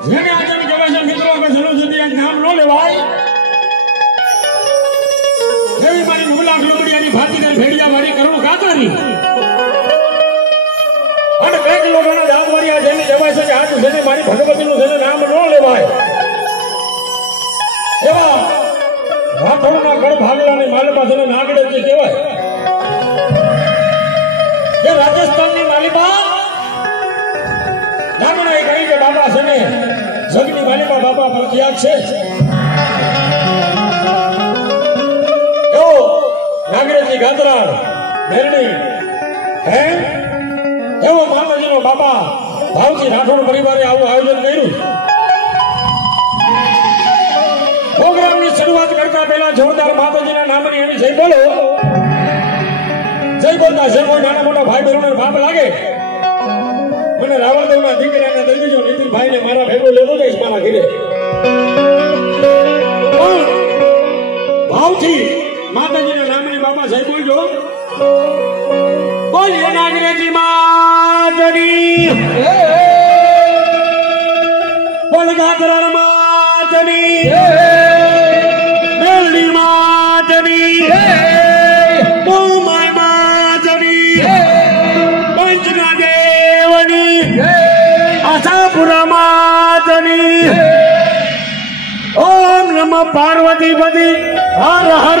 જેને આજે કહેવાય છે મિત્રો કે જરૂર સુધી આ નામ ન લેવાય એવી મારી મુલા ગલોબડિયાની ભાતીદાર ભેડિયા વાળી કરુણ કાતારી અને બેક લોકોના જાતવાળિયા જેને કહેવાય છે કે આજ જેને મારી ભગવતીનું જેને નામ ન લેવાય એવા રાઠોડના ગઢ ભાગલાની માલિપા જેને નાગડેજી કહેવાય જે રાજસ્થાનની માલિપા નાગડા કહી કે બાબા છે ને જગની માલિપા બાબા પ્રખ્યાત છે નાગરેજી ગાંધરાળ મેરડી હે એવો માતાજીનો બાબા ભાવજી રાઠોડ પરિવારે આવું આયોજન કર્યું પ્રોગ્રામની શરૂઆત કરતા પહેલા જોરદાર માતાજીના નામની એની જય બોલો જય બોલતા છે કોઈ નાના મોટા ભાઈ બહેનોને બાપ લાગે મને રાવણદેવના દીકરાને દઈ દેજો નીતિનભાઈને મારા ભેગો લેતો જઈશ મારા ઘરે ભાવથી માતાજીના નામની બાબા જય બોલજો બોલીએ નાગરેજી માતની બોલ ગાંધરાળ માતની મેરડી માતની બોલ માય માતની પંચના દેવની આશાપુરા માતની ઓમ નમઃ પાર્વતી પતિ હર હર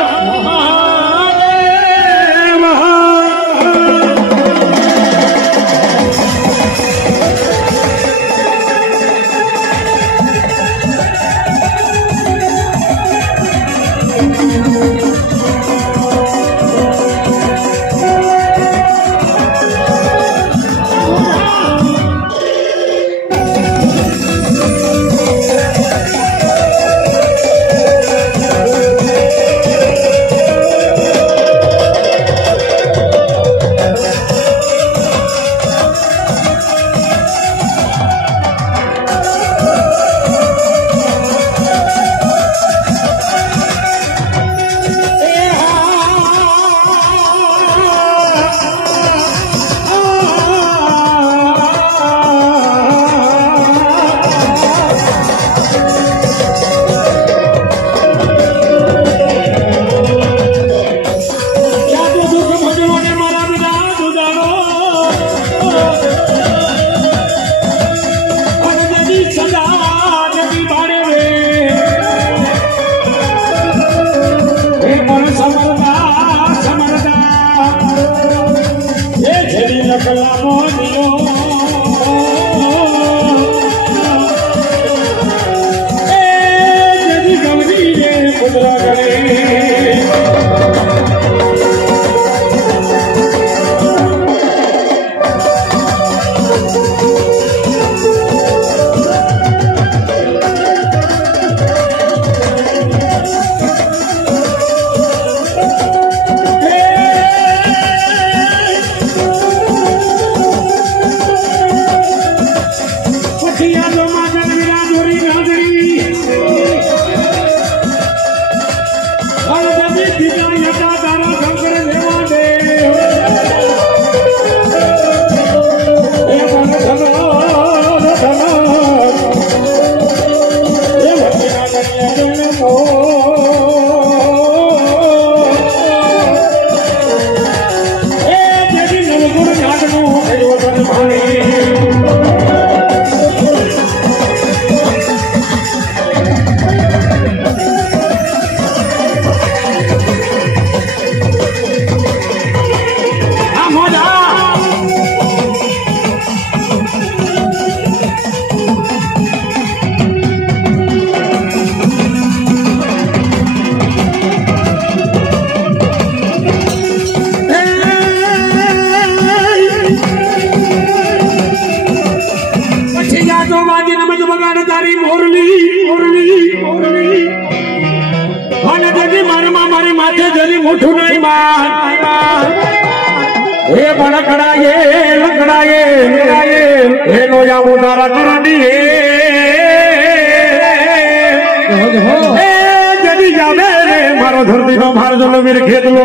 धरती को मार चलो मेरे खेत लो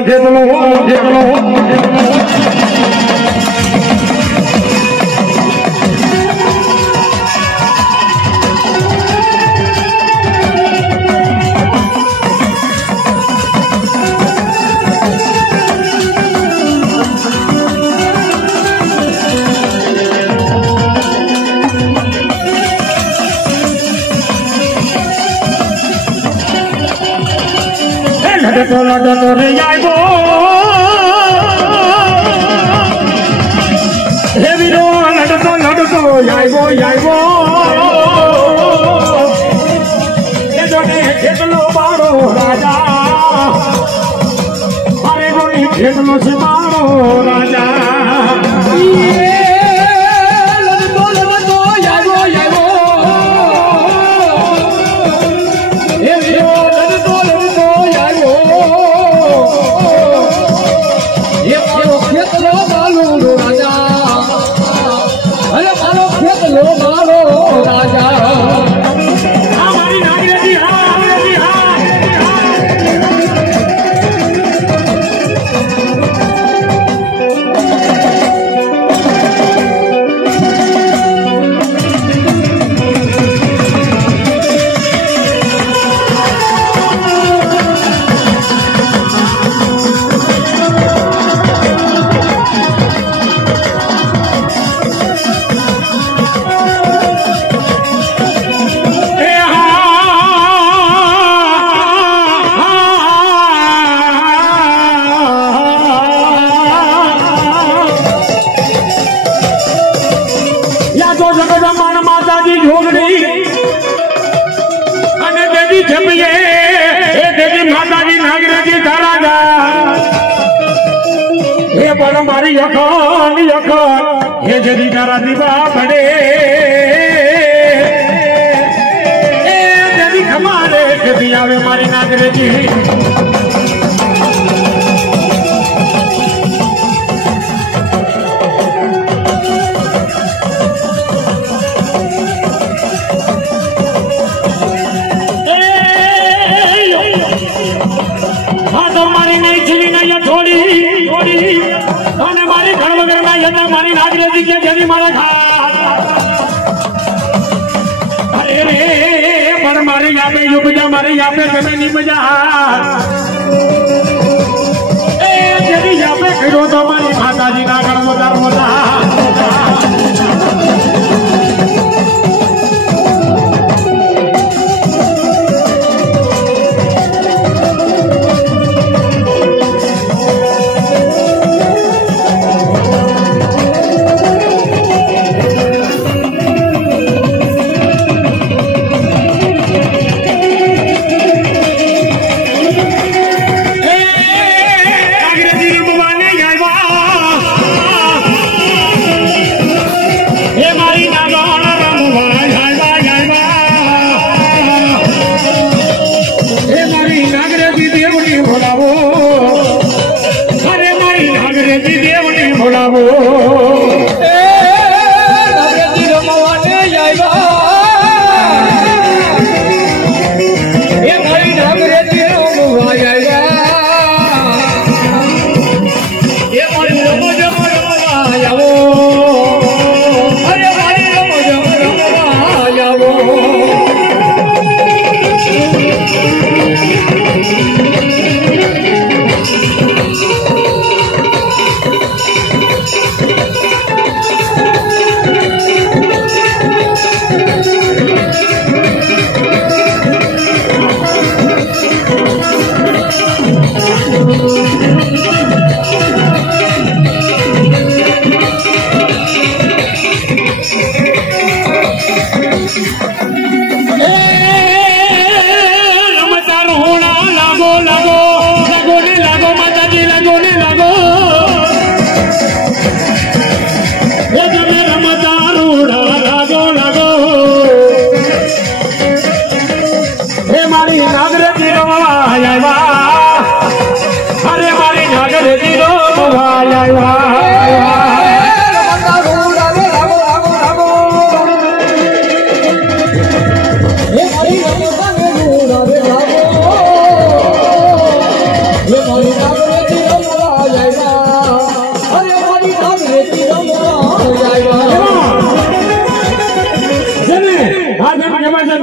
લડતો લડતો રે આવ્યો હે વીરો લડતો લડતો આવ્યો એ જોને કેટલો મારો રાજા અરે ગોની કેટલો છે મારો રાજા લડતો લડતો આવ્યો હે વીરો લડતો લડતો આવ્યો એ મારો કેટલો મારો રાજા અરે મારો કેટલો મારો રાજા મારી અખંડ હે જરી તારા દીવા પડે એ જરી ખમારે કદી આવે મારી નાગરેજી હા તો મારી નહીં જીવી નહીં થોડી અને મારી ઘર વગર ના યતા મારી નાગરેજી કે જેની મારા ઘા અરે રે પર મારી યાદે યુગજા મારી યાદે જમીની મજા એ જેની યાદે કર્યો તો મારી માતાજી ના ઘર મોટા મોટા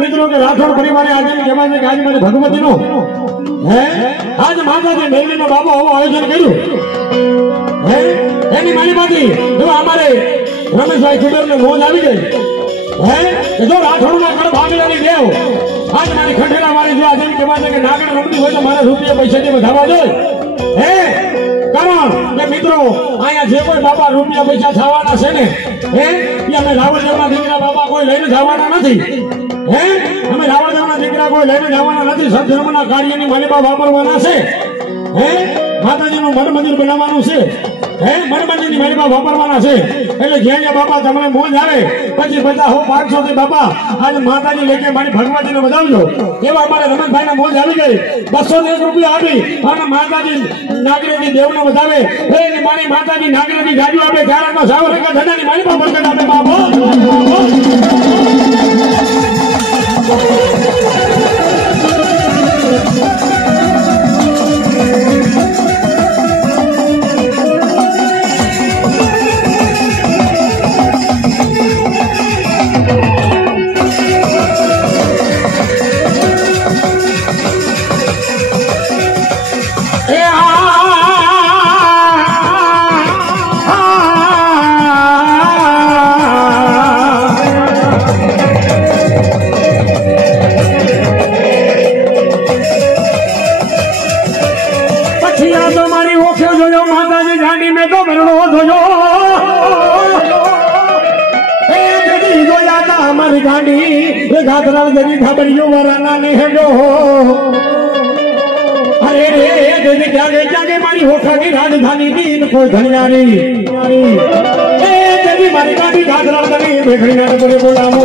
મિત્રો કે રાઠોડ પરિવારે આજે કહેવાય છે કે આજે મને ભગવતીનું હે આજ માતાજી મેલડીનો બાબા આવું આયોજન કર્યું હે એની મારી પાટી જો અમારે રમેશભાઈ કુબેરને મોજ આવી ગઈ હે જો રાઠોડના કડ ભાગીદારી દેવ આજ મારી ખંડેરા વાળી જો આજે કહેવાય છે કે નાગણ રમતી હોય તો મારે રૂપિયા પૈસાથી વધારવા જોઈએ હે કારણ કે મિત્રો અહીંયા જે કોઈ બાપા રૂપિયા પૈસા થવાના છે ને હે એ અમે રાવણદેવના દીકરા બાપા કોઈ લઈને જવાના નથી હે અમે રાવણદેવના દીકરા કોઈ લઈને જવાના નથી સદધર્મના કાર્યની માલિકા વાપરવાના છે હે માતાજીનું મન મંદિર બનાવવાનું છે હે મન મંદિરની માલિકા વાપરવાના છે એટલે જ્યાં બાપા તમને મોજ આવે પછી 50 500 થી બાપા આજ માતાજી લેકે મારી ભગવતીને વધાવજો એવા અમારે રમણભાઈને મોજ આવી ગઈ 201 રૂપિયા આપી અને માતાજી નાગરેજી દેવને વધાવે હે મારી માતાજી નાગરેજી ગાડી આપે ક્યારેક સાવર કે ધનાની માલિકા પ્રગટ આપે બાપા मारी होठा की राजधानी दीन को धनियारी मारी गाड़ी घाघरा गली भेखड़ी नाट करे बोलामो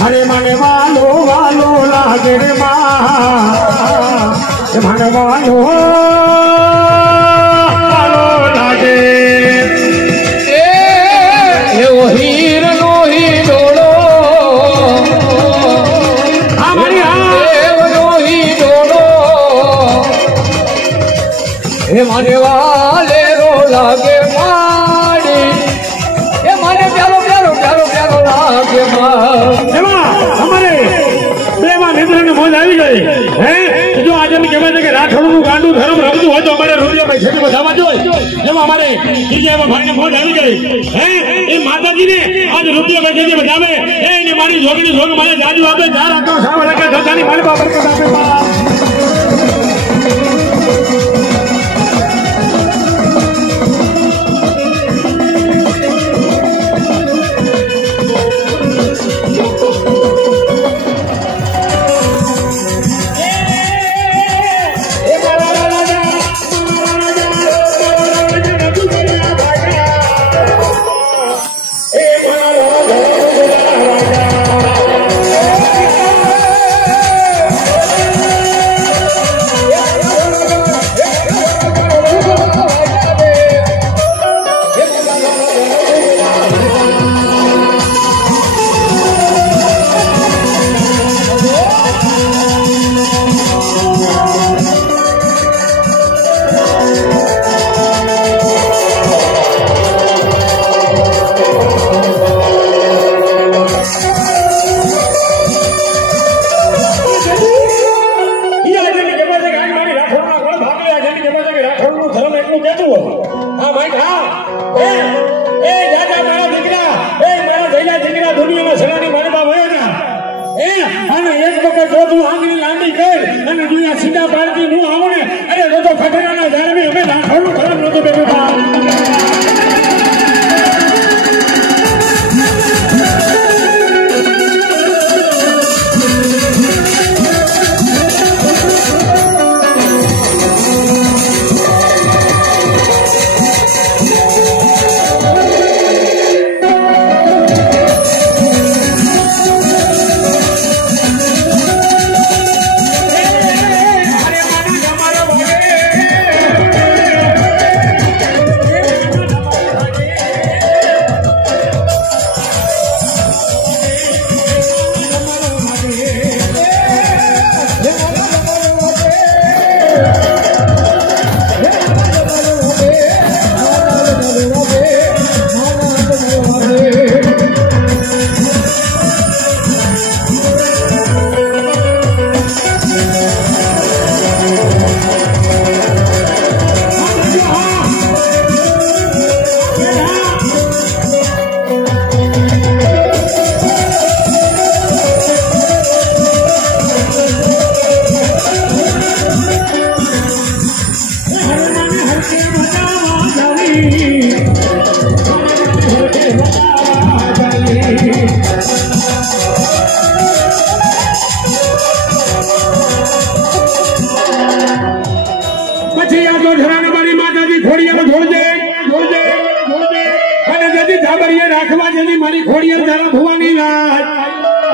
हरे माने वालो वालो लागे रे माने वालो लागे वो हीर नो ही डोलो हमारी वो ही डोलो हे माने वाले रो लागे माड़ी हे माने प्यारो प्यारो प्यारो प्यारो लागे हमारे प्रेमा नेत्र ने मौज આવી ગઈ હે જો આજે અમે કહેવાય છે કે રાઠોડનું ગાંડું ધર્મ રમતું હોય તો અમારે રૂપિયા પૈસાથી વધારવા જોઈએ જેમાં અમારે બીજા ભાઈને મોજ આવી ગઈ હે એ માતાજીને આજ રૂપિયા પૈસાથી વધાવે હે એની મારી જોગણી જોગ મારે જાજુ આપે ચાર આંકડો સાવ લખે ધજાની મારી બાબર કે આપે सीधा पार्टी नु आवने अरे तो खतराना दार में हमें राठौड़ खराब न तो बेबे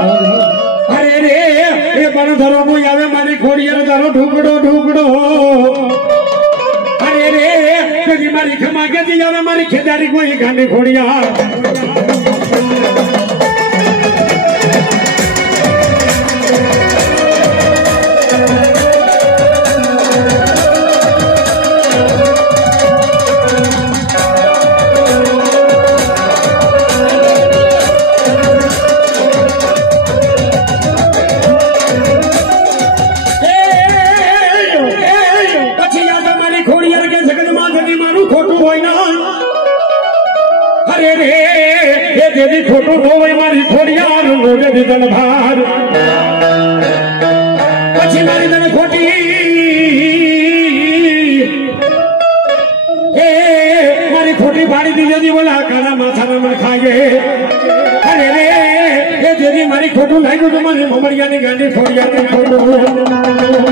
अरे रे ये बन धरो मुई आवे मारी खोड़ियार धरो ढुकड़ो ढुकड़ो अरे रे कदी मारी खमा के दी आवे मारी खेदारी कोई गांडी खोड़ियार फोटो रोवे मारी खोड़ियार रोवे दिदन भार पछी मारी दन खोटी मारी खोटी फाड़ी दी जदी बोला काला माथा न मन खागे अरे रे ये जदी मारी खोटू लागी तो मारी ममरिया ने गांडी खोड़ियार ने फोटो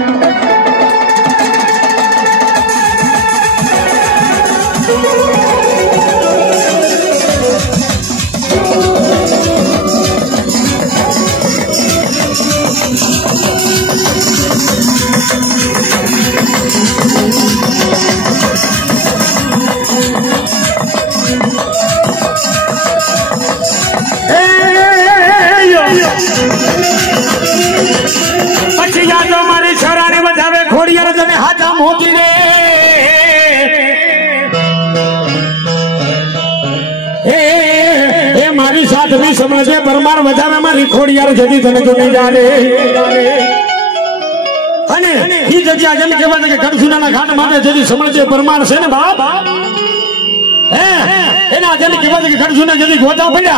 समझे परमार वजावे मारी खोड़ियार जदी तने तो नहीं जाने अने ई जग्या जन केवा के गणसुनाना घाट माटे जदी समझे परमार छे ने बाप एना जन केवा के गणसुना जदी गोता पड्या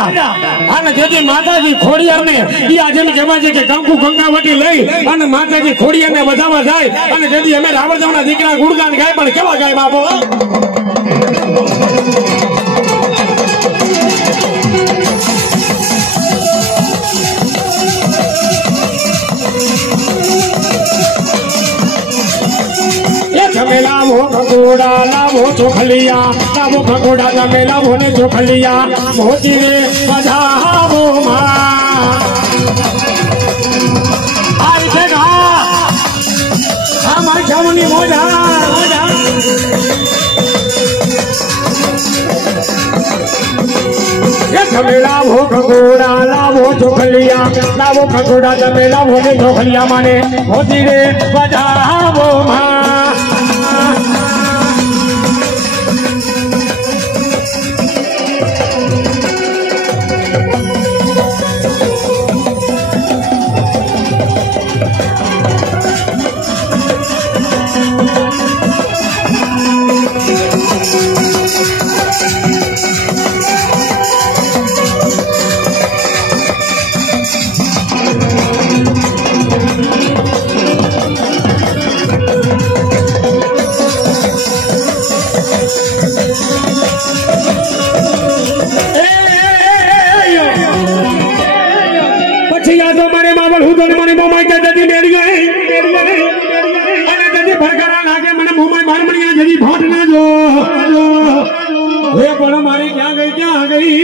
अने जदी माताजी खोड़ियार ने ई जन केवा के कंकु गंगावटी लई अने माताजी खोड़ियार ने वजावा जाय अने जदी हमें रावणदेवना दीकरा गुणगान गाय पण केवा गाय बापो लावो भगोड़ा लावो चोखलिया लावो भगोड़ा जमे लावो ने चोखलिया मोती ने बजावो माँ आई देखा हमारी छावनी मोजा मोजा ये जमे लावो भगोड़ा लावो चोखलिया लावो भगोड़ा जमे लावो ने चोखलिया माने मोती ने बजावो माँ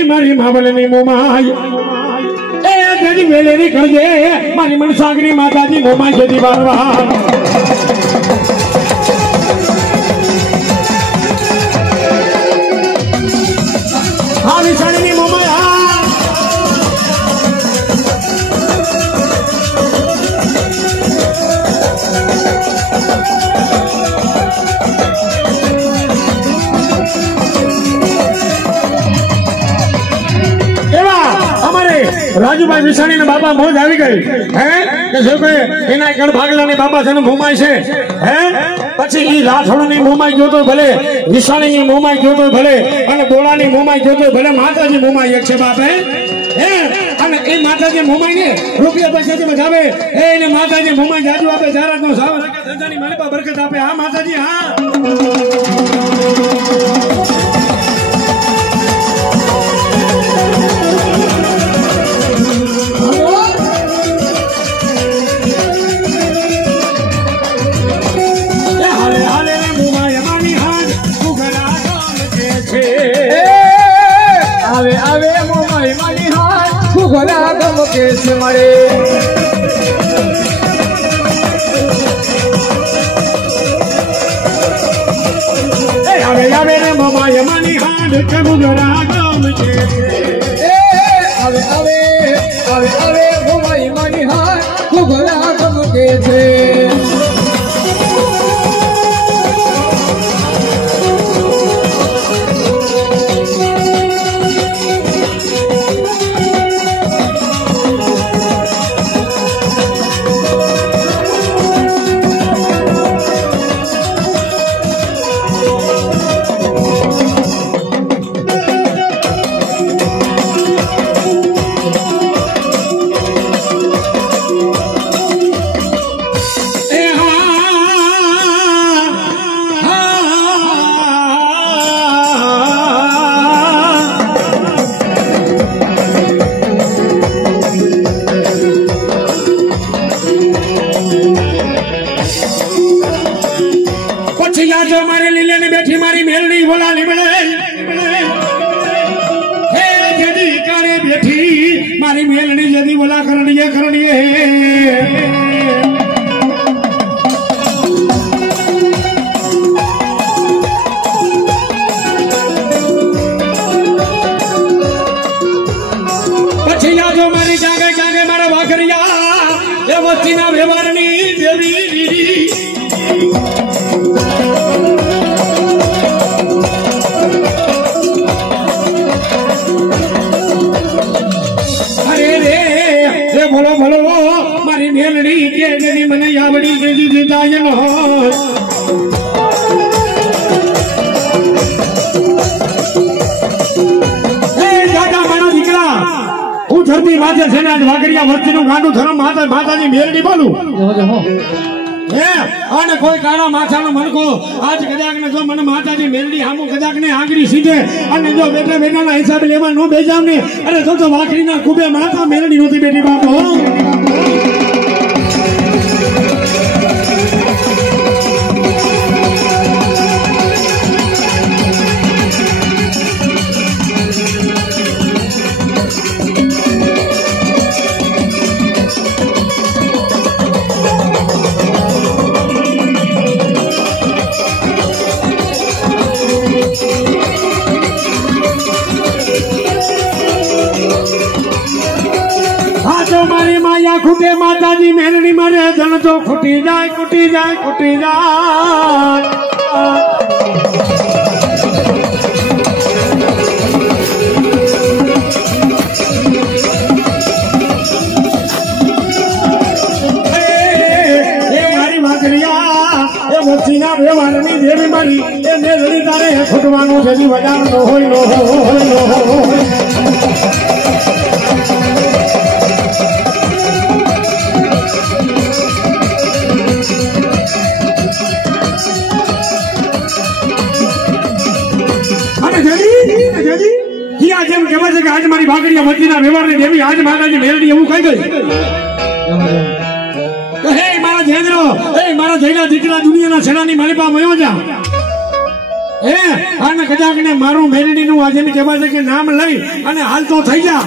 मारी मावलनी मोमाई ए जदी वेलेरी कर दे मारी मन सागरी माताजी मोमाई जदी बारवा हां विशालिनी मोमाई राजूभाई विशाणी ने बाबा मौज આવી ગઈ હે કે જો કે એના ગણ ભાગલાની બાબા છે ને મોમાઈ છે હે પછી ઈ રાઠોડની મોમાઈ ગયો તો ભલે વિશાણીની મોમાઈ ગયો તો ભલે અને બોળાની મોમાઈ ગયો તો ભલે માતાજી મોમાઈ એક છે બાપ હે અને એ માતાજી મોમાઈ ને રૂપિયા પૈસાથી બધાવે એ એને માતાજી મોમાઈ જાજુ આપે જારાતનો સાવ રાખે ધંધાની માલિપા બરકત આપે હા માતાજી હા કેસ મારે આવે આવે રે મામા યમાની હાડ કે ગુજરા ગામ છે આવે આવે આવે આવે ભોમાઈ માની હાર ગુગરા ગમકે છે मारी मेलनी यदि बोला करनी પછી યાદો મારી જાગે જાગે મારા વાઘરિયા એ વસ્તીના વ્યવહારની દેવી બોલો બોલો મારી મેલડી કે જેની મને આવડી જેજી દીદાય નો હે દાદા મારા દીકરા હું ધરતી માથે છે ને વાઘરિયા વસ્તીનું ગાંડું ધરમ માતાજી મેલડી બોલું હે અને કોઈ કાળા માથાનો મણકો આજ કદાચ ને જો મને માતાજી મેલડી હામુ કદાચ ને આંગળી સીધે અને જો બેઠા બેઠાના હિસાબે લેવા નો બેજાવ ને અરે તો વાઘરીના કુબે માથા મેલડી નહોતી બેઠી બાપો મારી માયા ખૂટે માતાજી મેલડી મારે ધન તો ખૂટી જાય ખૂટી જાય ખૂટી જાય મારી વાઘરિયા એ વસ્તીના વ્યવહારની દેવી મારી એ મેલડી તારે ખૂટવાનું છે વધાર નો હોય નો હોય જેમ કહેવાય છે કે આજ મારી ભાગડીયા વચ્ચેના વ્યવહારની દેવી આજ માતાજી મેલડી એવું કહી ગઈ હે મારા જેન્દ્રો હે મારા જયલા દીકરા દુનિયાના છેડાની મારી પાસે વયો જા હે અને કદાચ ને મારું મેલડીનું આજે કહેવાય છે કે નામ લઈ અને હાલતો થઈ જા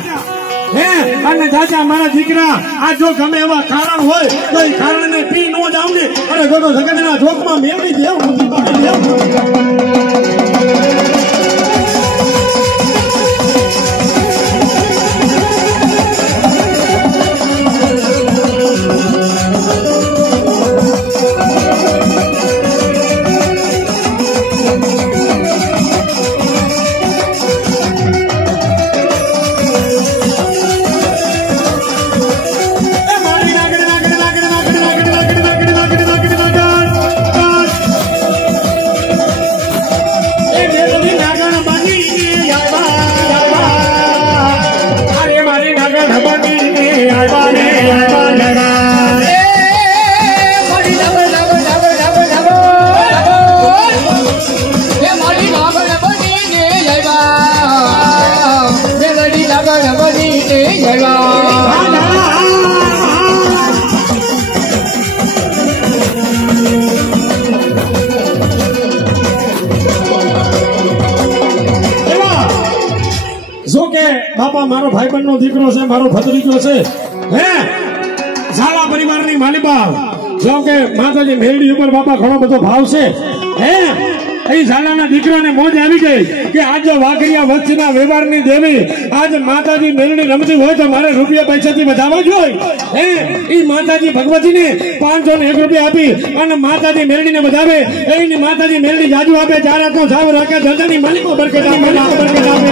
હે અને દાદા મારા દીકરા આ જો ગમે એવા કારણ હોય તો એ કારણને પી નો જાવ ને અને જો જગતના જોકમાં મેલડી દેવ નો દીકરો છે, મારો ભત્રીજો છે, હે ઝાલા પરિવારની માલિબા, જો કે માતાજી મેરડી ઉપર બાપા ઘણો બધો ભાવ છે, હે એ ઝાલાના દીકરાને મોજ આવી ગઈ કે આજ વાઘરિયા વસ્તીના વ્યવહારની દેવી આજ માતાજી મેરડી રમતી હોય તો મારે રૂપિયા પૈસાથી વધારવા જોઈએ, હે એ માતાજી ભગવતીને 501 રૂપિયા આપી અને માતાજી મેરડીને વધાવે, એની માતાજી મેરડી જાજુ આપે, ચાર હાથનો સાવ રાખે, ધંધાની માલિકો બરકત આપે, બરકત આપે.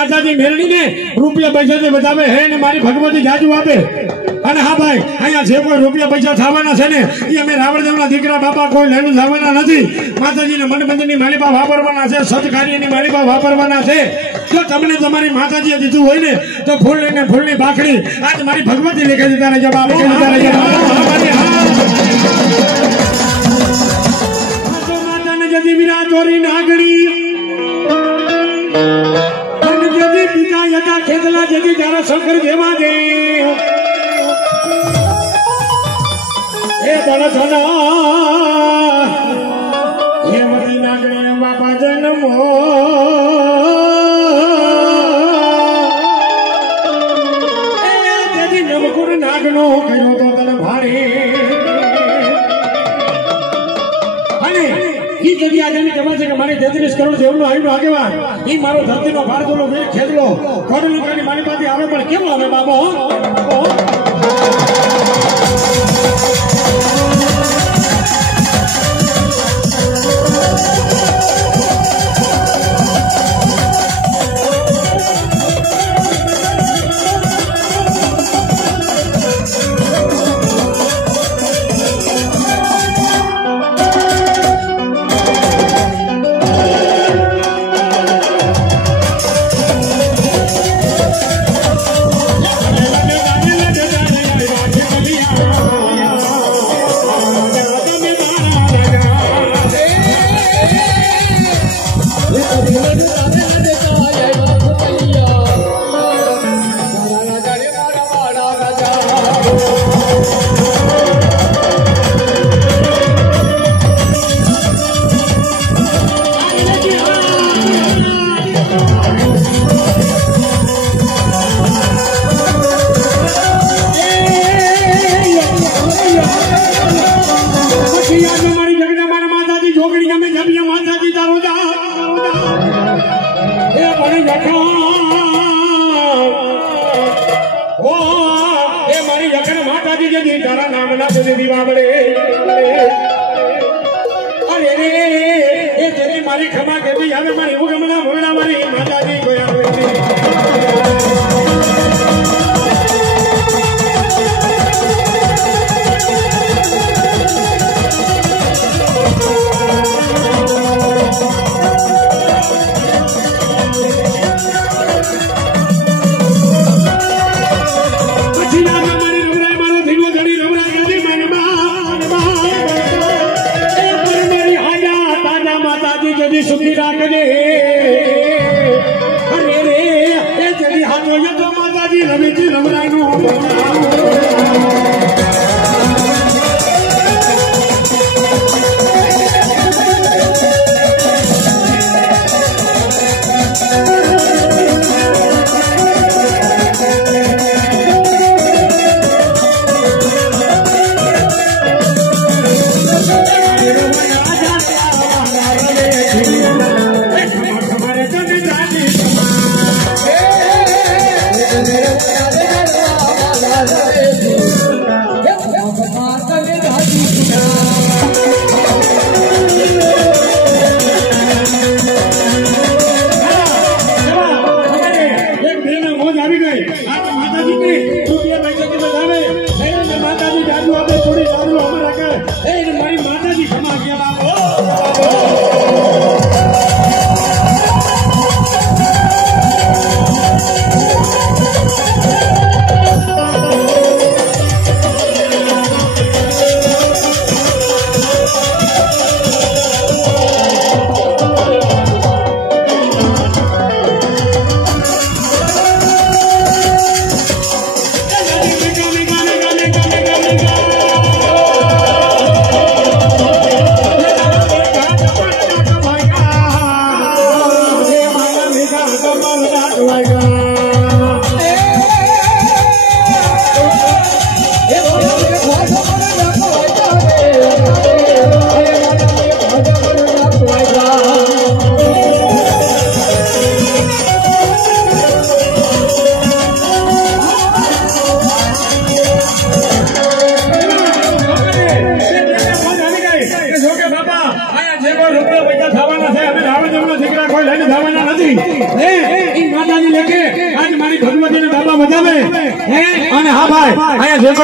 માતાજી મેરડીને રૂપિયા પૈસાથી બતાવે હે ને મારી ભગવતી જાજુ આપે. અને હા ભાઈ, અહીંયા જે કોઈ રૂપિયા પૈસા થવાના છે ને એ અમે રાવણદેવના દીકરા બાપા કોઈ લઈને જવાના નથી. માતાજીને મનબંધની માલિપા વાપરવાના છે, સત્કાર્યની માલિપા વાપરવાના છે. જો તમને તમારી માતાજીએ દીધું હોય ને તો ફૂલ લઈને ફૂલની બાખડી આજ મારી ભગવતી લેખે દીધા રહેજો બાપ, લેખે દીધા રહેજો. માતાને જતી વિરા ચોરી નાગડી પિતા યથા ખેતલા જતી તારા શંકર દેવા દે એ બળધના હે મતી નાગણી બાપા જન્મો તેથી નવકુર નાગનો કર્યો તો તને ભારે અને ઈ જગ્યા આજની ખબર છે કે મારી 33 કરોડ દેવનો આવીનો આગેવાન ઈ મારો ધરતીનો ભારતનો વીર ખેતલો કોડલુકાની મારી પાસે આવે પણ કેવો આવે બાબો. મારી ખમા કે હવે મારી એવું ગમના મોરડા મારી માતાજી ગોયા સુખી રાખજે અરે રે એ તેરી હાથો યતો માતાજી રવિજી રમરાયનો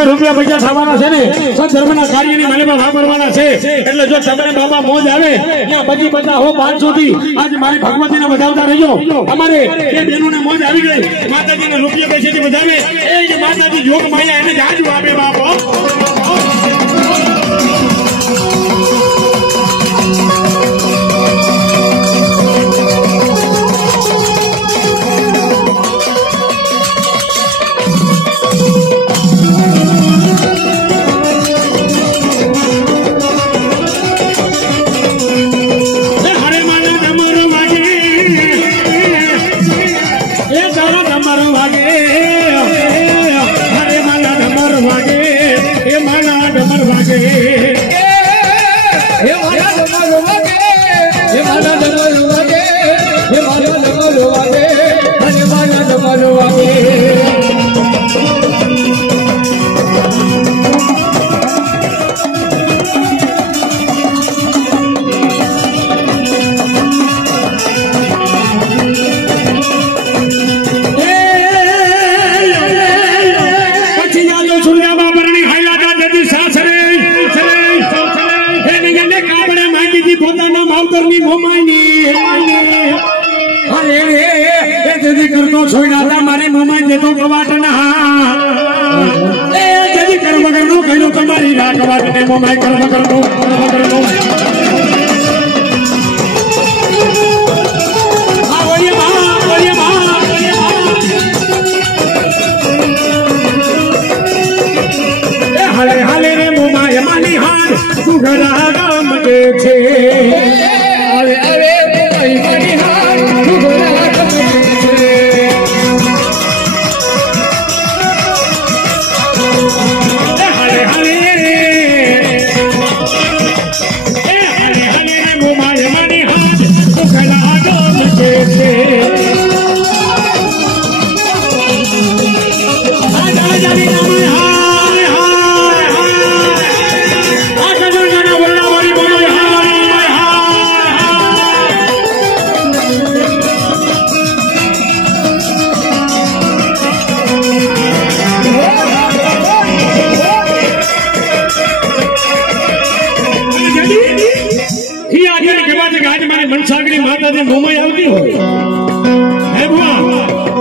રૂપિયા પૈસા થવાના છે ને ધર્મના કાર્યની માલિમાં વાપરવાના છે એટલે જો તમને બાબા મોજ આવે ત્યાં બધી બધા હો 500 થી આજે મારી ભગવતીને વધાવતા રહેજો અમારે એ બહેનોને મોજ આવી ગઈ માતાજીને રૂપિયા પૈસાથી વધાવે એ જ માતાજી જોગ માયા એને જાજુ આપે બાપો મારી મોમાઈ દેતો કવાટ ના જજી કર વગર નું કહ્યું તમારી રા કવાટ ને મોમાઈ કર વગર નું હાલે હાલે રે મોમાઈ માની હાર તું ઘરા ગામ દે છે અરે અરે મોમાઈ માની હાર તું ઘરા ગામ દે છે માતાજી મોમાઈ આવતી હોય હે બુઆ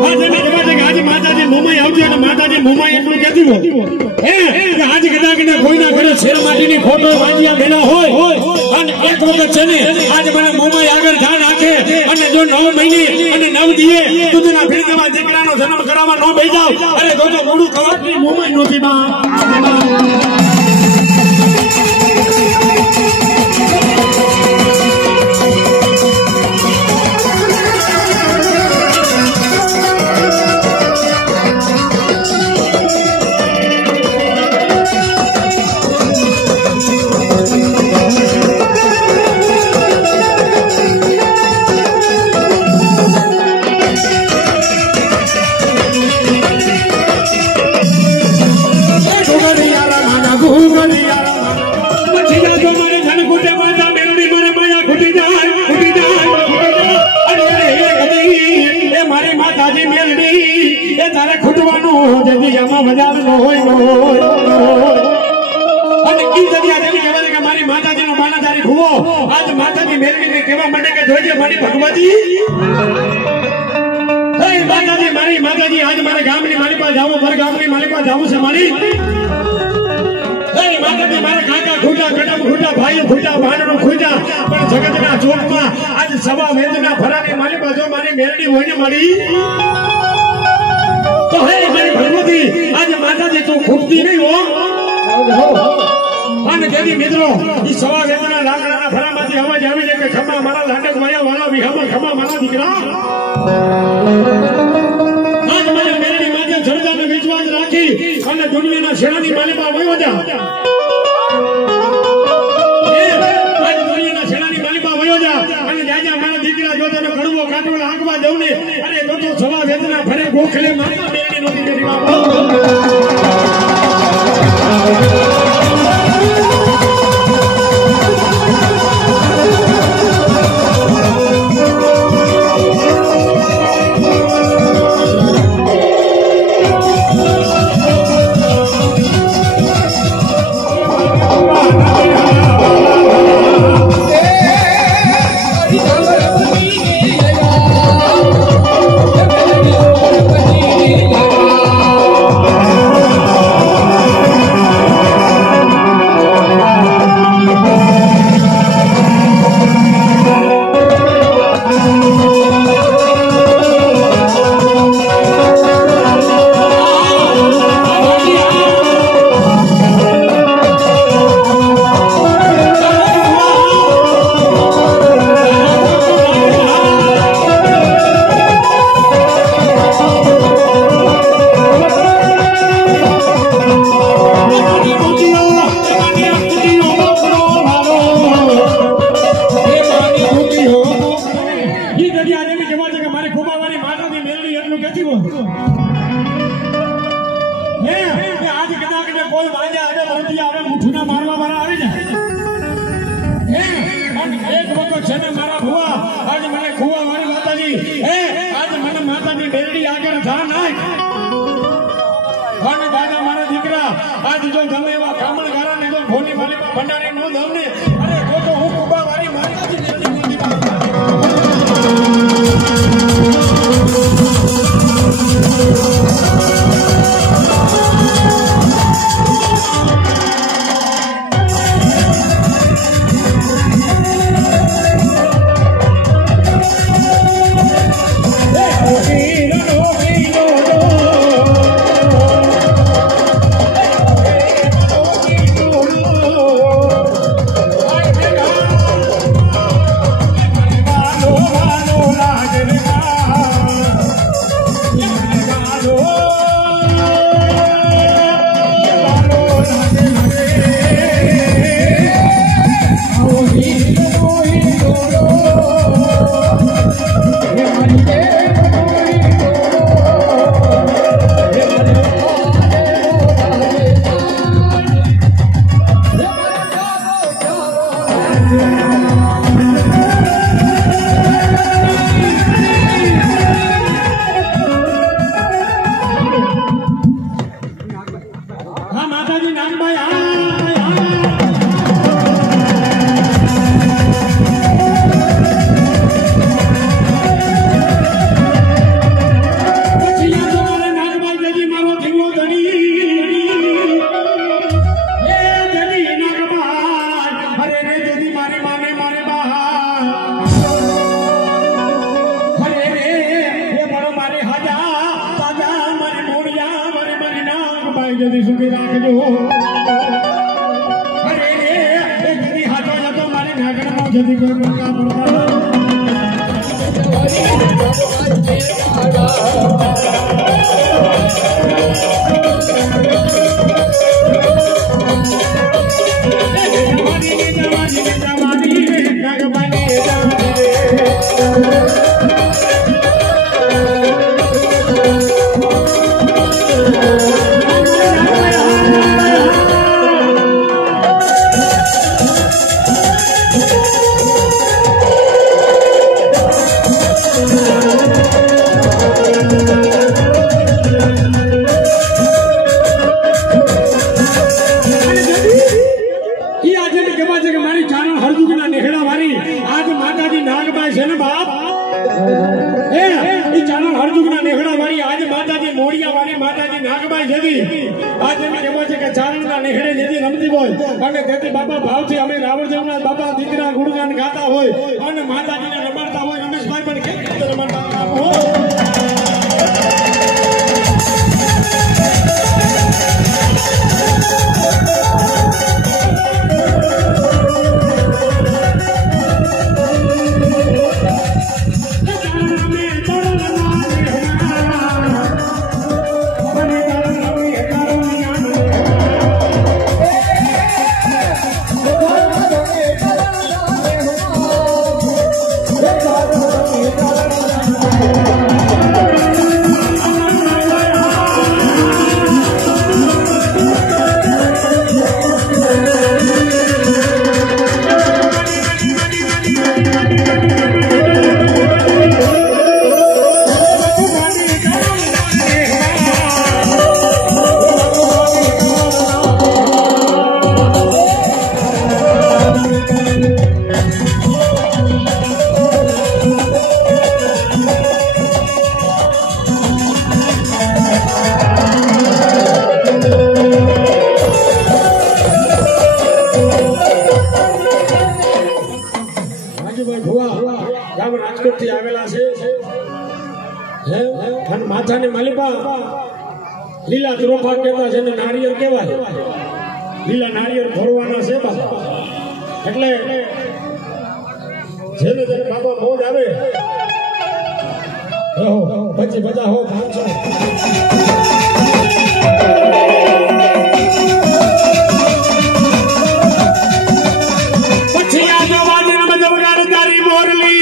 આજે મેં કહેવા છે કે આજે માતાજી મોમાઈ આવતી અને માતાજી મોમાઈ એટલું કહેતી હોય હે કે આજે કદાચ ને કોઈના ઘરે શેર માટીની ફોટો વાંચ્યા બેના હોય અને એક વખત છે ને આજે મને મોમાઈ આગળ ધ્યાન રાખે અને જો 9 મહિને અને 9 દીએ તુજના ભીડમાં દીકરાનો જન્મ કરાવવા ન બેસી જાવ અરે તો મોડું કવાટની મોમાઈ નોતી બા મારી માતાજી નો બાનાધારી ભુવો આજ માતાજી મેળવીને કહેવા માટે કે જોજે મારી ભગવાજી હે માતાજી મારી માતાજી આજ મારે ગામની મારી પાસે જાવું મારા ગામની મારી પાસે જાવું છે મારી હે માતાજી મારા કાકા ખૂટા કડમ ખૂટા ભાઈઓ ખૂટા ભાણનો ખૂટા પણ જગતના ચોકમાં આજ સવા વેદના ભરાની મારી પાસે મારી મેરડી હોય ને મારી તો હે મારી ભગવતી આજ માતાજી તું ખૂટતી નહીં હો અને દેવી મિત્રો ઈ સવા વેદના લાકડાના ભરામાંથી અવાજ આવી જાય કે ખમા મારા લાડક માયા વાળા વિહામાં ખમા મારા દીકરા આજ મને મેરડી માજે જડદાને વિશ્વાસ રાખી અને દુનિયાના શેરાની માલિકા વયો જા આજ દુનિયાના શેરાની માલિકા વયો જા અને જાજા મારા દીકરા જો તને કડવો કાટવો લાગવા દઉં ને અરે તો સવા વેદના ભરે ગોખલે મારી મેરડી નોતી મેરી બાપા ચારણ હરજુગના નેહડા વાળી આજ માતાજી નાગબાઈ છે ને બાપ એ ચારણ હરજુગના નેહડા વાળી આજ માતાજી મોડિયા વાળી માતાજી નાગબાઈ જતી આજ એમ કહેવાય છે કે ચારણના નેહડે જતી રમતી હોય અને તેથી બાપા ભાવથી અમે રાવણ જમના બાપા દીકરા ગુણગાન ગાતા હોય અને માતાજીને રમાડતા હોય રમેશભાઈ પણ કેવી રીતે રમાડતા હોય માથાને માલિપા લીલા ત્રોફા કહેતા છે ને નાળિયેર કહેવાય લીલા નાળિયેર ફોરવાના છે એટલે જેને જેને બાપા મોજ આવે પછી બધા હો 500 પછી આ જવાજને મજવગાડ તારી મોરલી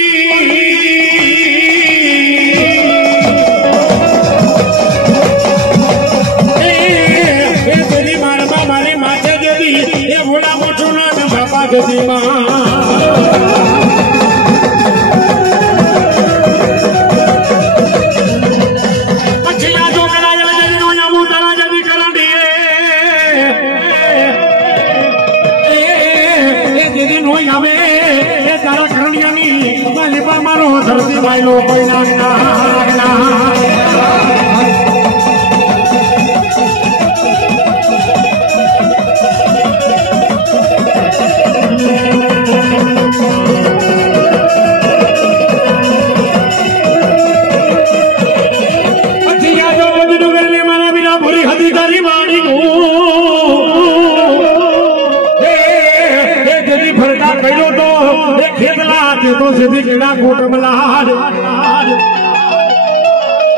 तो सिद्धि केड़ा कोट मलाड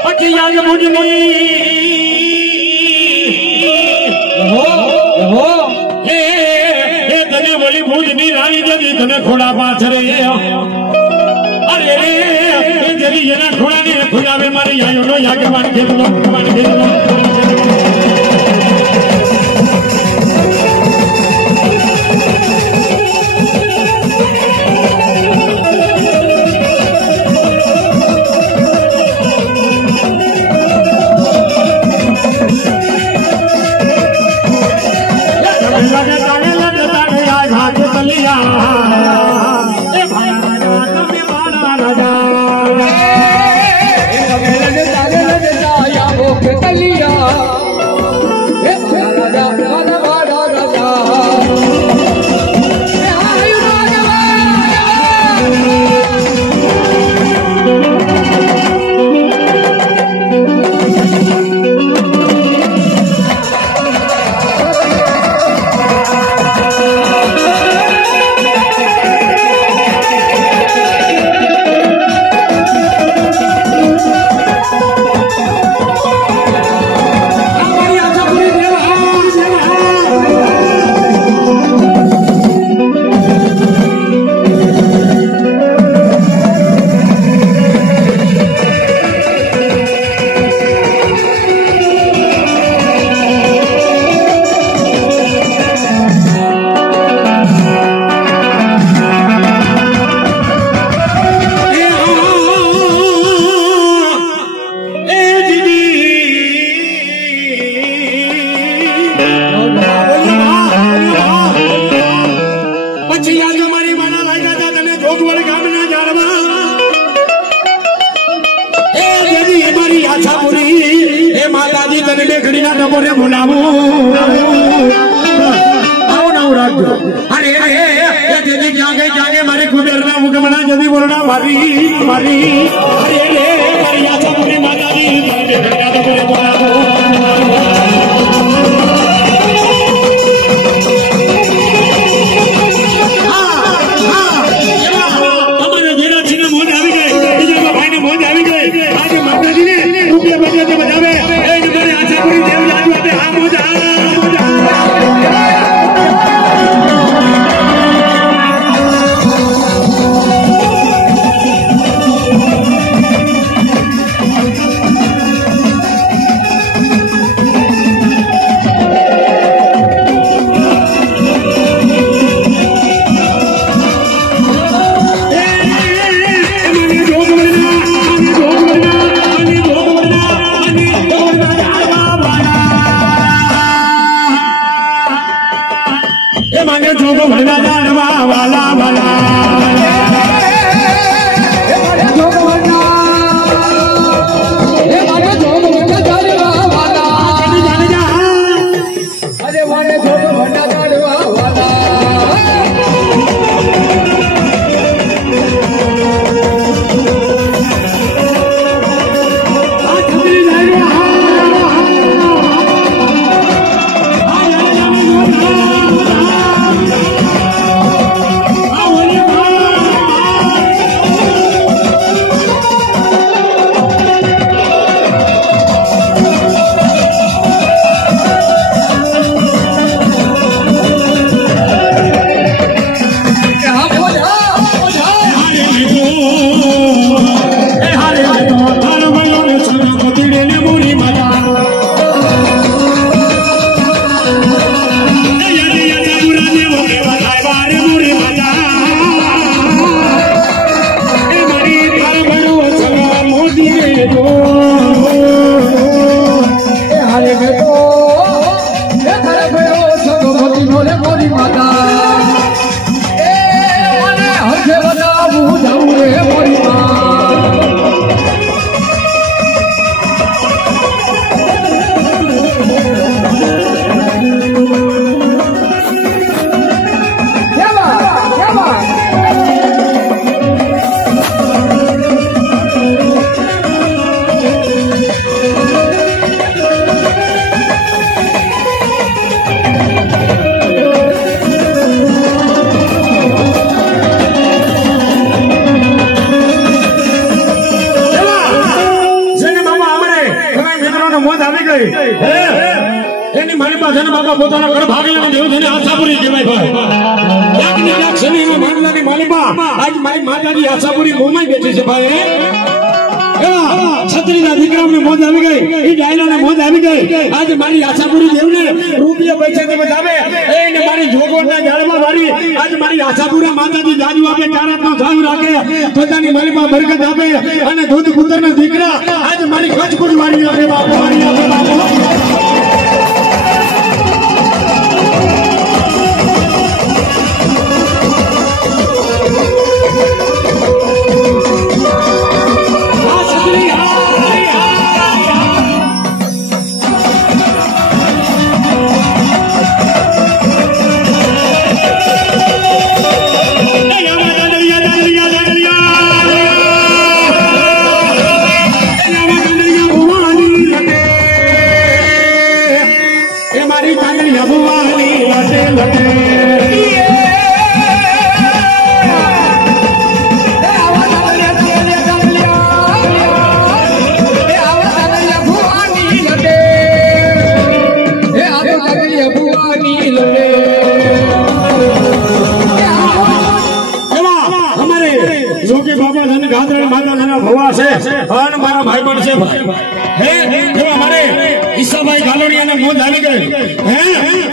पची आज मुझनी हो ए तने बोली मुझनी रानी जदी तने खोड़ा पाछरे अरे ए जदी जना खोड़ा ने खुजावे मारी आयो नो याके मान खेतलो कलिया જોગવડ ગામના જાળવા એ દેવી અમારી આશાપુરી એ માતાજી તને બે ઘડીના ટપોરે બોલાવું આવો નાવ રાખજો અરે એ દેવી ક્યાં ગઈ મારી કુબેરના મુકમણા જદી બોલના મારી મારી અરે મારી આશાપુરી માતાજી તને બે ઘડીના ટપોરે બોલાવું એની મારી પાસે બાબા પોતાના ઘર ભાગીને દેવધની આશાપુરી કહેવાય ભાઈ યાકની યાક સમયમાં માંગલાની માલિકા આજ મારી માતાજી આશાપુરી મોમાઈ બેઠી છે ભાઈ છત્રીના દીકરાઓને મોજ આવી ગઈ એ ડાયલાને મોજ આવી ગઈ આજ મારી આશાપુરી દેવને રૂપિયા પૈસાથી બચાવે એને મારી જોગવડના જાળમાં વાળી આજ મારી આશાપુરા માતાજી જાજુ આપે ચારાતનો સાવ રાખે પોતાની માલીમાં બરકત આપે અને દૂધ પુત્રના દીકરા આજ મારી કચકુડી વાળી આપે બાપુ વાળી આપે બાપુ મારા ભાઈ પણ છે હે અમારે ઈસાભાઈ ગાલોડિયાને મોજ આવી ગઈ હે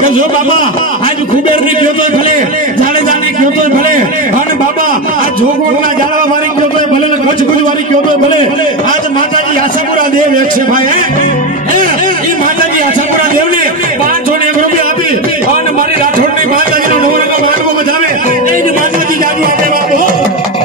કે જો બાબા આજ કુબેર ની ગયો તો ભલે જાડેજા ની ગયો તો ભલે અને બાબા આ જોગવડના જાળવા વાળી ગયો તો ભલે કચ્છ વાળી ગયો તો ભલે આજ માતાજી આશાપુરા દેવ એક છે ભાઈ હે એ માતાજી આશાપુરા દેવને 501 રૂપિયા આપી અને મારી રાઠોડની માતાજીનો નવરંગા માંડવો બજાવે એ માતાજી જાદુ આપે બાપુ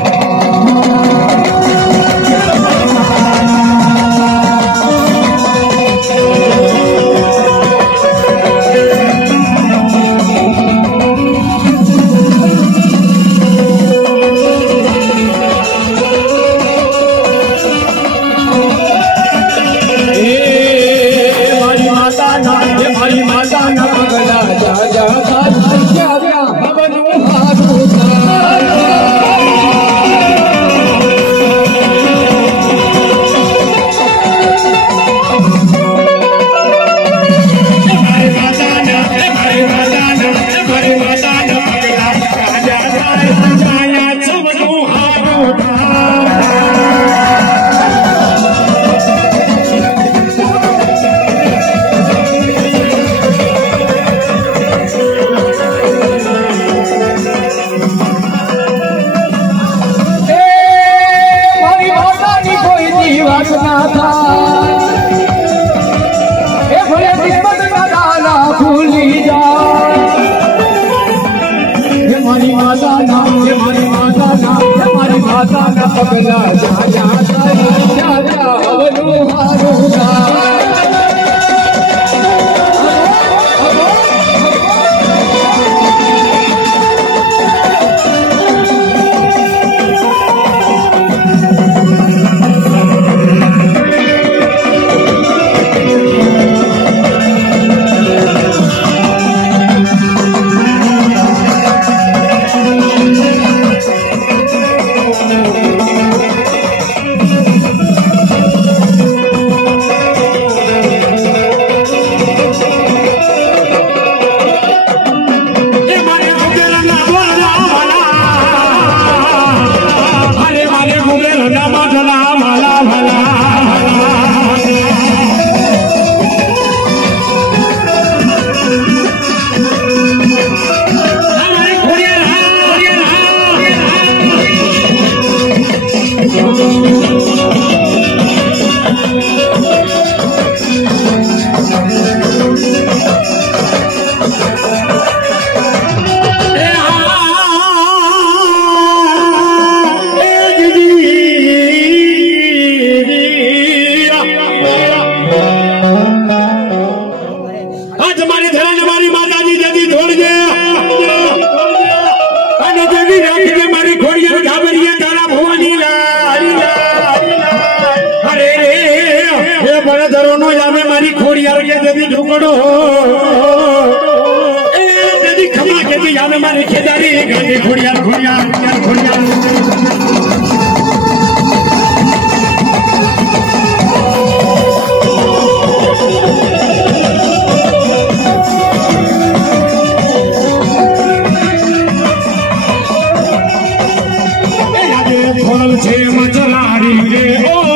जाया सबनो हारो મારી માતાની કોઈ દીવાસ ના થાય એ ભલે કિસ્મત ના દાના ભૂલી જાય મારી માતાના પગલા જા અવનું હારું मारी खोड़ियार के देवी ढुकड़ो ए देवी खमा के दी यावे मारी खेदारी गाड़ी खोड़ियार खोड़ियार खोड़ियार ए यादे खोल छे मचलारी रे ओ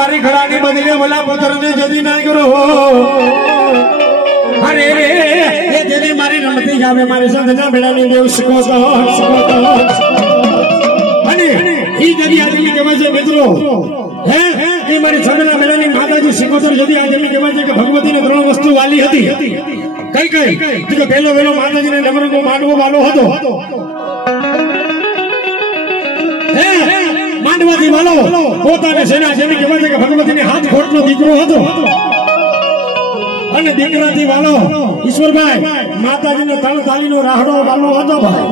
मारी घरानी बदले बोला पुत्र ने जदी नहीं करो अरे ये जदी मारी रमती जावे मारे संग ना बेड़ा नहीं देव सको अने ई जदी आदमी के वजह मित्रों है ये मारी संगना मेलानी माताजी सिकोतर जदी आदमी के वजह के भगवती ने त्रण वस्तु वाली हती कई कई जो पहलो वेलो माताजी ने नमर को मांडवो वालो हतो मांडवादी वालो पोताने सेना जेमी कहेवाय के भगवती ने हाथ खोटनो दीकरो हतो અને દીકરાથી વાલો ઈશ્વરભાઈ માતાજીનો તળતાલીનો રાહડો વાલો હતો ભાઈ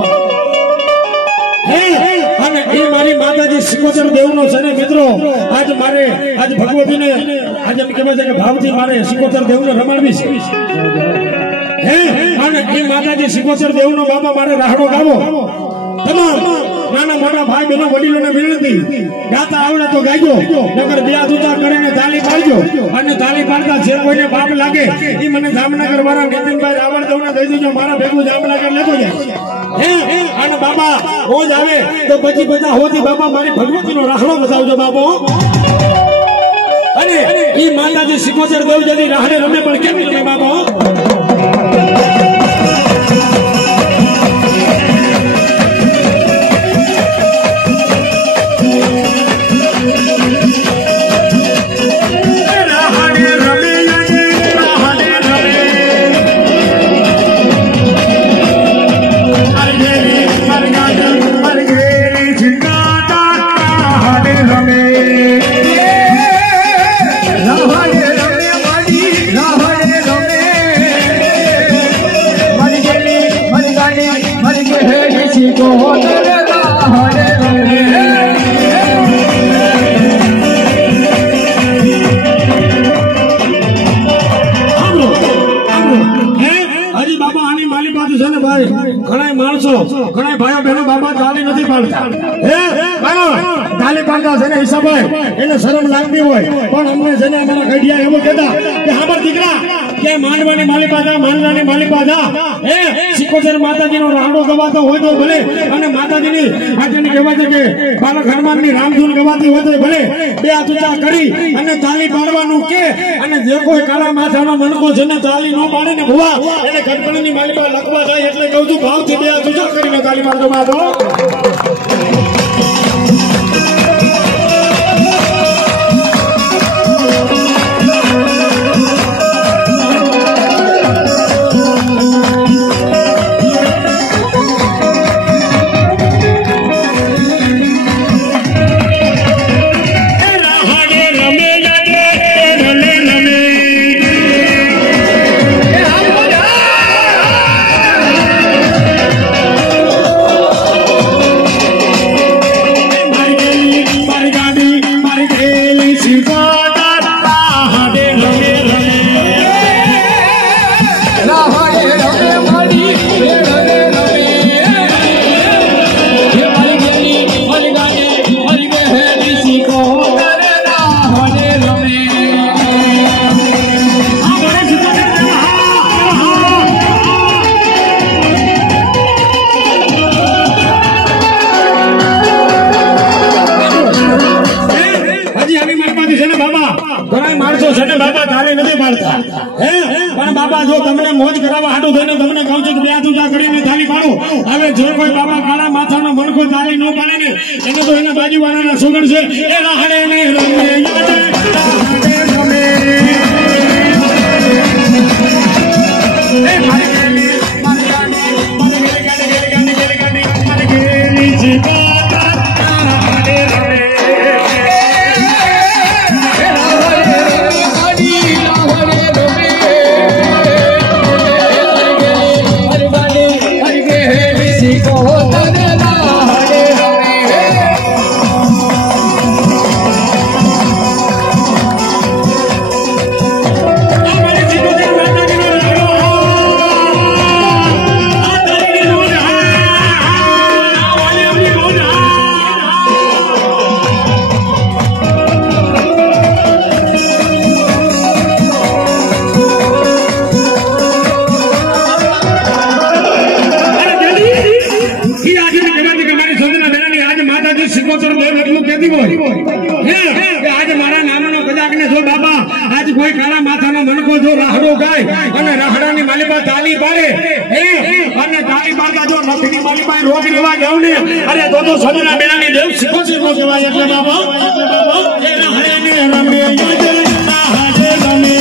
હે અને એ મારી માતાજી સિકોતર દેવનો છે ને મિત્રો આજ મારે આજ ભગવતીને આજ એમ કહેવાય છે કે ભાવથી મારે સિકોતર દેવને રમાડવી છે અને એ માતાજી સિકોતર દેવનો બાપા મારે રાહડો ગાવો તમામ નાના મોટા ભાઈ બહેનો વડીલોને વિનંતી ગાતા આવડે તો ગાજો નકર બે દૂતા કરીને તાલી પાડજો અને તાલી પાડતા જે કોઈને બાપ લાગે એ મને જામનગર વાળા નીતિનભાઈ રાવળ દેવને દઈ દેજો મારા ભેગું જામનગર લેતો જાય અને બાપા રોજ આવે તો પછી બધા હોતી બાપા મારી ભગવતીનો રાહડો બતાવજો બાપો અને એ માતાજી સિકોતર દેવ જદી રાહડે રમે પણ કેમ રમે બાપો ઘણા માણસો ઘણા ભાઈઓ બહેનો બાબા તાલી નથી પાડતા તાલી પાડતા છે ને હિસાબે એને શરમ લાગતી હોય પણ અમને છે ને અમારા ગઢિયા એવું કહેતા કે હાબર દીકરા કે માંડવાની માલિપા જા સિકોતર માતાજીનો રાહડો ગવાતો હોય તો ભલે અને માતાજીની આજની કહેવાય છે કે બાલક હનુમાનની રામધૂન ગવાતી હોય તો ભલે બે હાથ ઊંચા કરી અને તાલી પાડવાનું કે અને જે કોઈ કાળા માથાનો મનકો છે ને તાલી ન પાડે ને ભુવા એને ગઢપણની માલિપા લખવા જાય એટલે કહું છું ભાવથી બે હાથ ઊંચા કરીને તાલી મારજો માતો પણ બાબા જો તમને મોજ કરાવવા હાટું થઈને તમને કહું છું કે બે હાથ ઊંચા કરીને તાલી પાડો હવે જે કોઈ બાબા કાળા માથાનો મનકો તાલી ન પાડે ને એને તો એના બાજુવાળાના સુગણ છે એ રાહડે ને સિકોતર દેવ એટલું કહેતી હોય કે આજે મારા નાનાનો કદાચ ને જો બાબા આજ કોઈ કાળા માથાનો મનકો જો રાહડો ગાય અને રાહડાની માલિપા તાલી પાડે અને તાલી પાડતા જો નખની માલિપા રોગ રેવા જાવ ને અરે તો સદના બેનાની દેવ સિકોતર નો કહેવાય એટલે બાબા એ રાહડે ને રમે યાજે રાહડે રમે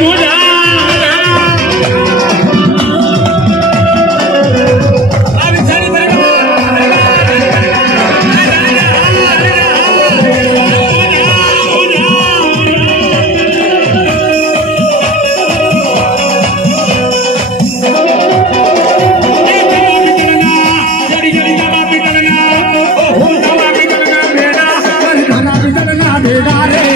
મોજા भेड़ा रे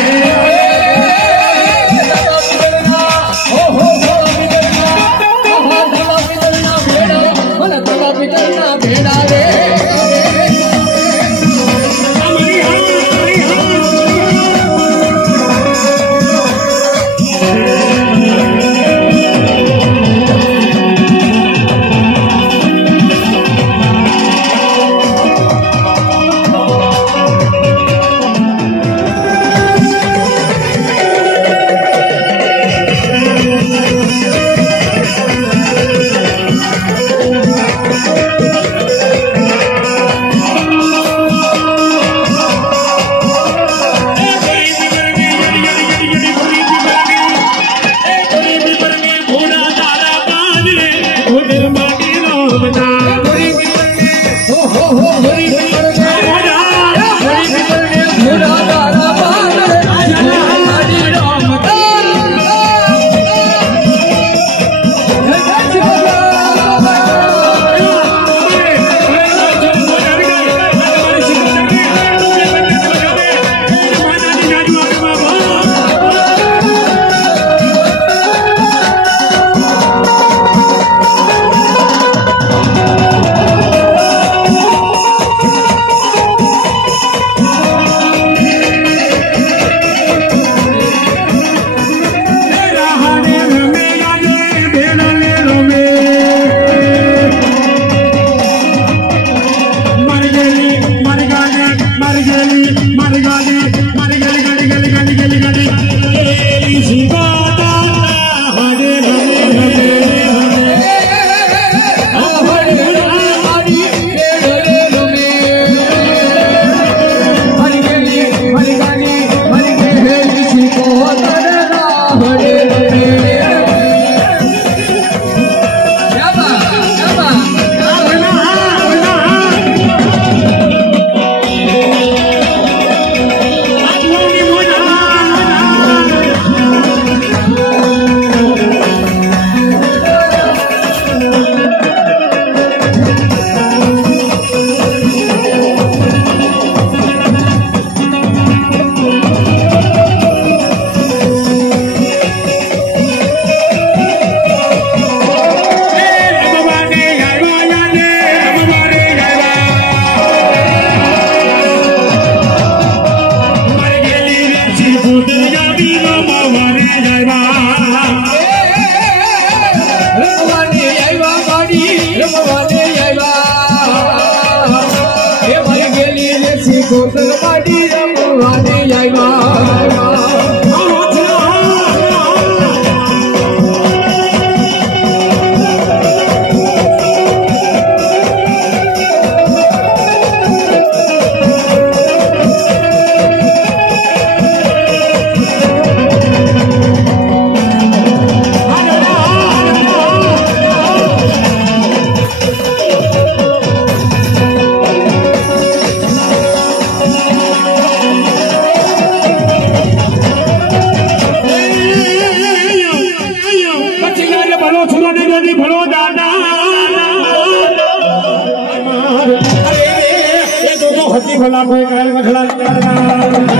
भला कोई काल मखला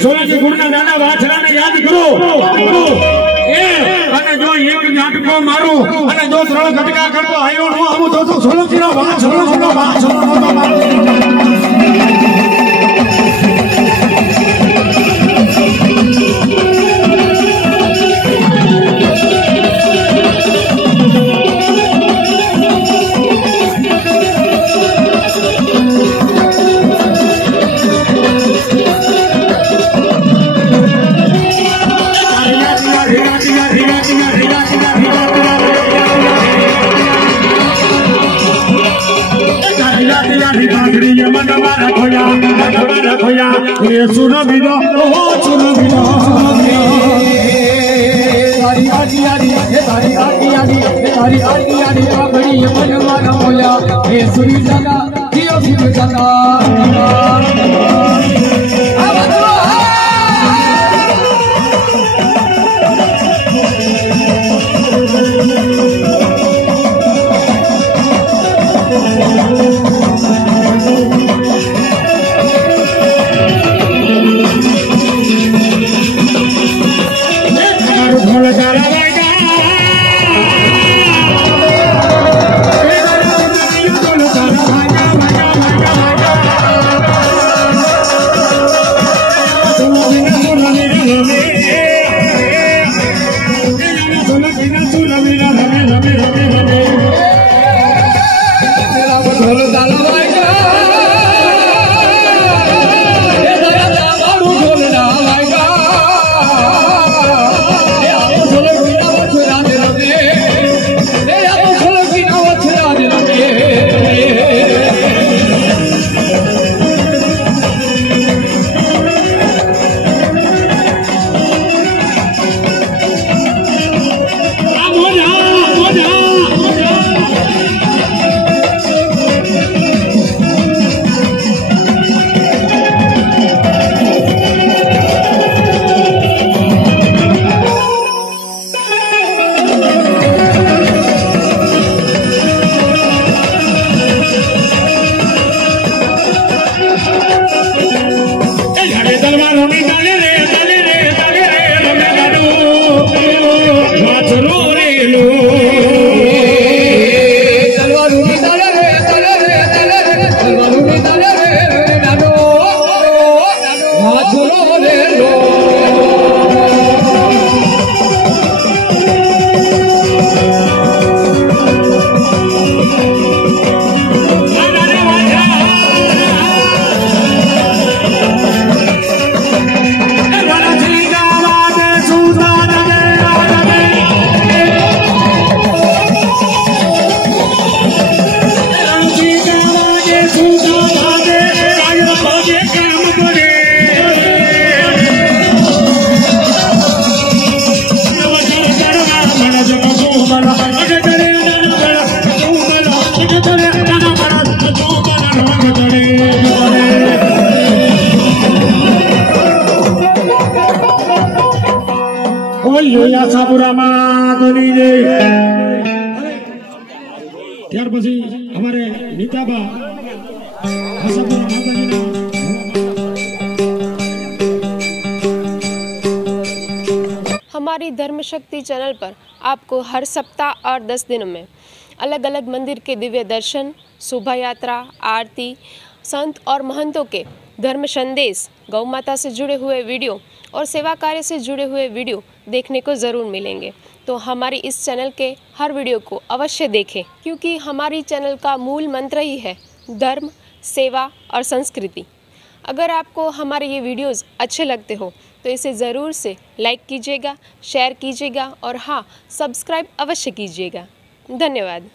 सोलंकी गुणना नाना वाछड़ा ने याद करो ए અને જો એક નાટકો મારું અને જો ત્રણ ઘટકા કરતો આયો નો આવું તો સોલંકી નો વાછડો खोया दरबार खोया ये सुनो बिनो ओ सुनो बिनो तारी आगी आगी तारी आगी आगी तारी आगी आगी बड़ी मनवाना होया हे सुरी जाना जियो सुरी जाना ત્યાર પછી અમારે નીતાબા हमारी धर्म शक्ति चैनल पर आपको हर सप्ताह और 10 दिनों में अलग अलग मंदिर के दिव्य दर्शन, शोभा यात्रा, आरती, संत और महंतों के धर्म संदेश, गौ माता से जुड़े हुए वीडियो और सेवा कार्य से जुड़े हुए वीडियो देखने को ज़रूर मिलेंगे। तो हमारी इस चैनल के हर वीडियो को अवश्य देखें, क्योंकि हमारी चैनल का मूल मंत्र ही है धर्म, सेवा और संस्कृति। अगर आपको हमारे ये वीडियोस अच्छे लगते हो तो इसे ज़रूर से लाइक कीजिएगा, शेयर कीजिएगा और हाँ, सब्सक्राइब अवश्य कीजिएगा। धन्यवाद।